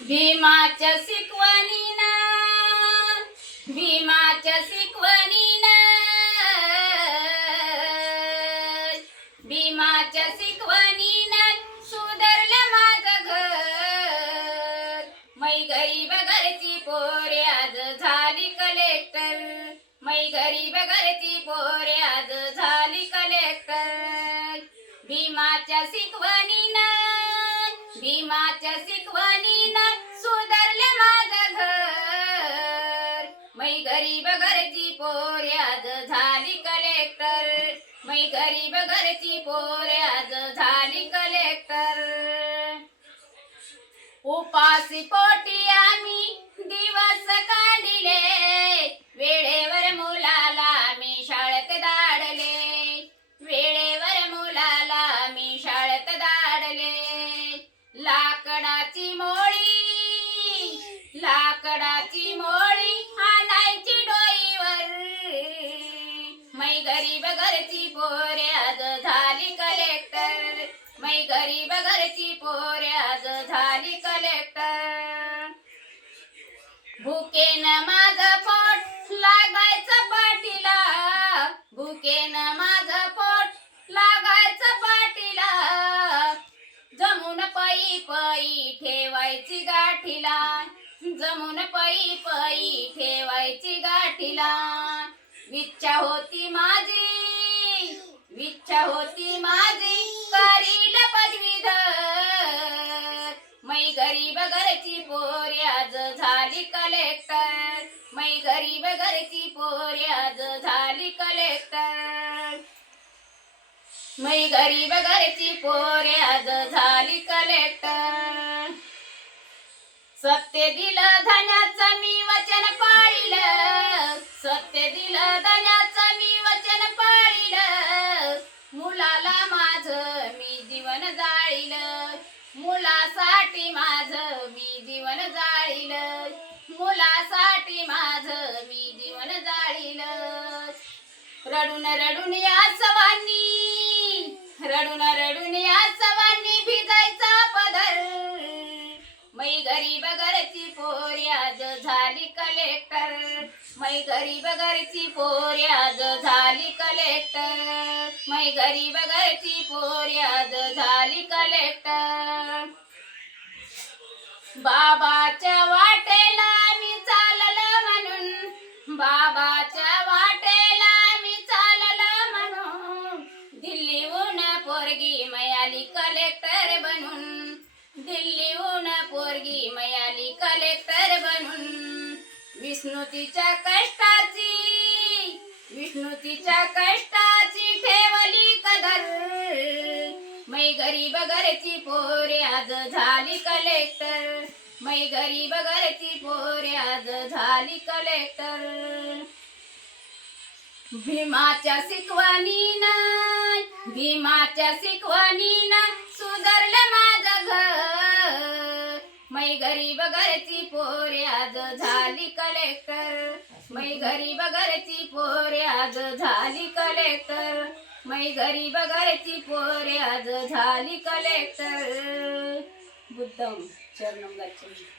भीमाच्या शिकवणीनं भीमाच्या शिकवणीनं भीमाच्या शिकवणीनं सुधारलं माझं घर. मै गरीब घरची पोर आज झाली कलेक्टर. मै गरीब घरची पोर आज झाली कलेक्टर. भीमाच्या शिकवणीनं भीमाच्या शिकवणीनं सुधारलं माझं घर. मै गरीब घरची पोर आज झाली कलेक्टर. मै गरीब घरची पोर आज झाली कलेक्टर. उपासी पोटी आम्ही दिवस काढले. वेळेवर मुलाला मी शाळेत धाडले. वेळेवर मुलाला मी शाळेत धाडले. लाकडाची मोळी आणायची डोईवर. मै गरीब घरची पोर आज झाली कलेक्टर. मै गरीब घरची पोर आज झाली कलेक्टर. भुकेनं माझं पोट लागायचं पाठीला. भुकेनं माझं पोट लागायचं पाठीला. जमून पायी पायी ठेवायची गाठीला. जमून पायी पायी ठेवायची गाठीला. इच्छा होती माझी करील पदवीधर. मै गरीब घरची पोर आज झाली कलेक्टर. मै गरीब घरची पोर आज झाली कलेक्टर. मै गरीब घरची पोर आज झाली कलेक्टर. सत्य दिलं धन्याचं मी वचन पाळिलं. सत्य दिलं धन्याचं मी वचन पाळिलं. मुलाला माझं मी जीवन जाळिलं. मुलासाठी माझं मी जीवन जाळिलं. मुलासाठी माझं मी जीवन जाळिलं. रडून रडून या सवांनी भिजायचा पदर. मै गरीब घरची पोर आज झाली कलेक्टर. मै गरीब घरची पोर आज झाली कलेक्टर. मै गरीब घरची पोर आज झाली कलेक्टर. बाबाच्या वाटेला मी चाललं म्हणून. बाबाच्या वाटेला मी चाललं म्हणून. दिल्लीहून पोरगी मिळाली कलेक्टर बनून. दिल्लीहून पोरगी मिळाली कलेक्टर बनून. विष्णुतीच्या कष्टाची ठेवली कदर. मै गरीब घरची पोर आज झाली कलेक्टर. मै गरीब घरची पोर आज झाली कलेक्टर. भीमाच्या शिकवणीनं सुधारलं माझं घर. मै गरीब घरची पोर आज झाली कलेक्टर. मै गरीब घरची पोर आज झाली कलेक्टर. मै गरीब घरची पोर आज झाली कलेक्टर. बुद्धम चरणम गच्छामि.